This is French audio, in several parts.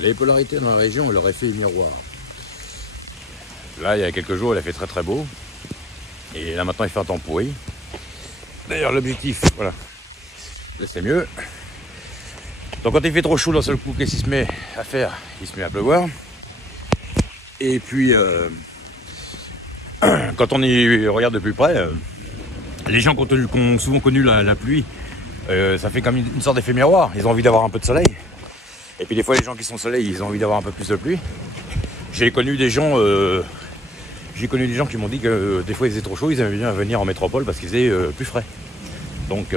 Les polarités dans la région et leur effet miroir. Là, il y a quelques jours, il a fait très très beau. Et là, maintenant, il fait un temps pourri. D'ailleurs, l'objectif, voilà, là, c'est mieux. Donc, quand il fait trop chaud d'un seul coup, qu'est-ce qu'il se met à faire? Il se met à pleuvoir. Et puis, quand on y regarde de plus près, les gens qui ont souvent connu la pluie, ça fait comme une sorte d'effet miroir. Ils ont envie d'avoir un peu de soleil. Et puis des fois, les gens qui sont au soleil, ils ont envie d'avoir un peu plus de pluie. J'ai connu des gens qui m'ont dit que des fois, il faisait trop chaud, ils aimaient bien venir en métropole parce qu'il faisait plus frais. Donc,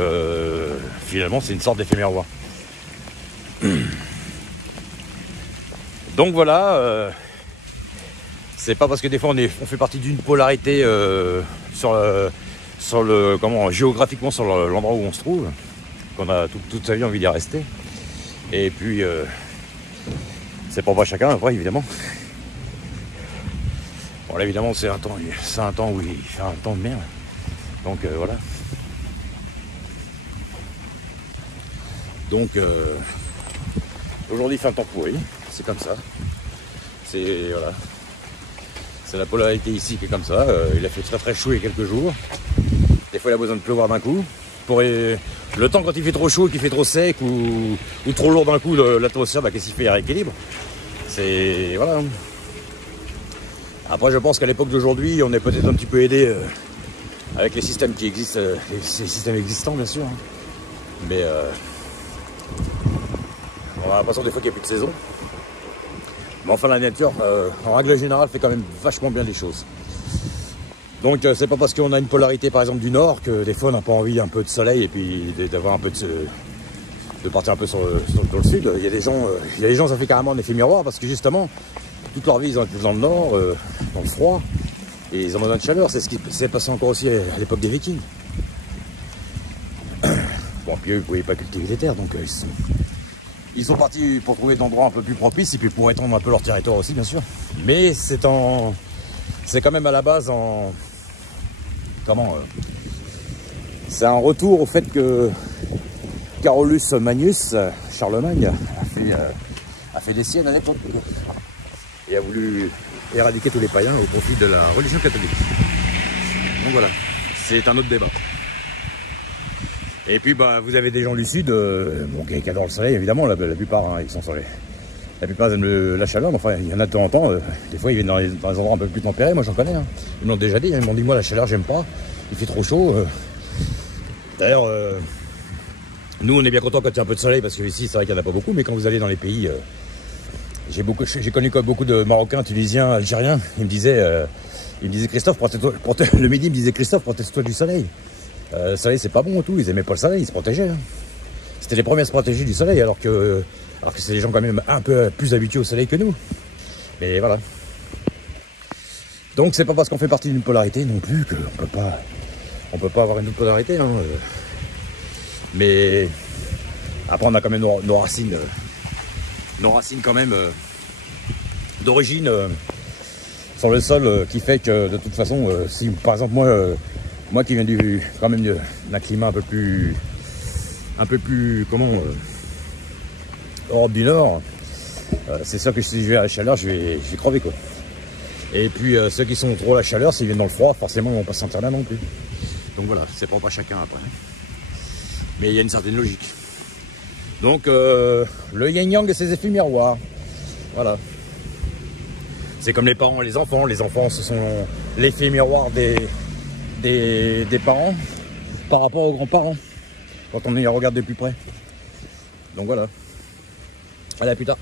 finalement, c'est une sorte d'effet miroir. Donc voilà, c'est pas parce que des fois on fait partie d'une polarité géographiquement sur l'endroit où on se trouve qu'on a toute sa vie envie d'y rester. Et puis c'est pas chacun après évidemment. Bon là évidemment c'est un temps où il fait un temps de merde. Donc voilà. Donc aujourd'hui il fait un temps pourri, c'est comme ça. Voilà. C'est la polarité ici qui est comme ça. Il a fait très très chaud il y a quelques jours. Des fois il a besoin de pleuvoir d'un coup. Le temps quand il fait trop chaud, qu'il fait trop sec ou trop lourd d'un coup, l'atmosphère, qu'est-ce qu'il fait? Il rééquilibre. C'est voilà. Après je pense qu'à l'époque d'aujourd'hui, on est peut-être un petit peu aidé avec les systèmes qui existent, ces systèmes existants bien sûr. Mais on a l'impression des fois qu'il n'y a plus de saison. Mais enfin la nature, en règle générale, fait quand même vachement bien les choses. Donc c'est pas parce qu'on a une polarité par exemple du nord que des fois on n'a pas envie un peu de soleil et puis d'avoir un peu de partir un peu dans le sud. Il y a des gens ça fait carrément un effet miroir parce que justement toute leur vie ils ont été dans le nord, dans le froid, et ils ont besoin de chaleur. C'est ce qui s'est passé encore aussi à l'époque des Vikings. Bon puis eux ils pouvaient pas cultiver les terres, donc ils sont partis pour trouver des endroits un peu plus propices et puis pour étendre un peu leur territoire aussi bien sûr. Mais c'est quand même à la base c'est un retour au fait que Carolus Magnus, Charlemagne, a fait des siennes à l'époque et a voulu éradiquer tous les païens au profit de la religion catholique. Donc voilà, c'est un autre débat. Et puis vous avez des gens du sud qui adorent le soleil évidemment, la plupart ils sont soleil. La plupart aiment la chaleur, mais enfin il y en a de temps en temps, des fois ils viennent dans les endroits un peu plus tempérés, moi j'en connais. Hein. Ils m'ont déjà dit, ils m'ont dit moi la chaleur j'aime pas, il fait trop chaud. D'ailleurs, nous on est bien contents quand il y a un peu de soleil, parce que ici c'est vrai qu'il n'y en a pas beaucoup, mais quand vous allez dans les pays, j'ai connu beaucoup de Marocains, Tunisiens, Algériens, ils me disaient Christophe, le midi ils me disaient Christophe, protège-toi du soleil. Le soleil c'est pas bon et tout, ils aimaient pas le soleil, ils se protégeaient. Hein. C'était les premiers à se protéger du soleil, alors que c'est des gens quand même un peu plus habitués au soleil que nous. Mais voilà. Donc c'est pas parce qu'on fait partie d'une polarité non plus qu'on peut pas avoir une autre polarité. Hein. Mais après on a quand même nos racines quand même d'origine sur le sol qui fait que de toute façon, si par exemple moi qui viens quand même d'un climat un peu plus Europe du Nord, c'est sûr que si je vais à la chaleur, je vais crever quoi. Et puis ceux qui sont trop à la chaleur, s'ils viennent dans le froid, forcément on va pas se sentir là non plus. Donc voilà, c'est pas chacun après. Mais il y a une certaine logique. Donc le yin-yang et ses effets miroirs. Voilà. C'est comme les parents et les enfants. Les enfants, ce sont l'effet miroir des parents par rapport aux grands-parents, quand on y regarde de plus près. Donc voilà. Allez, à plus tard.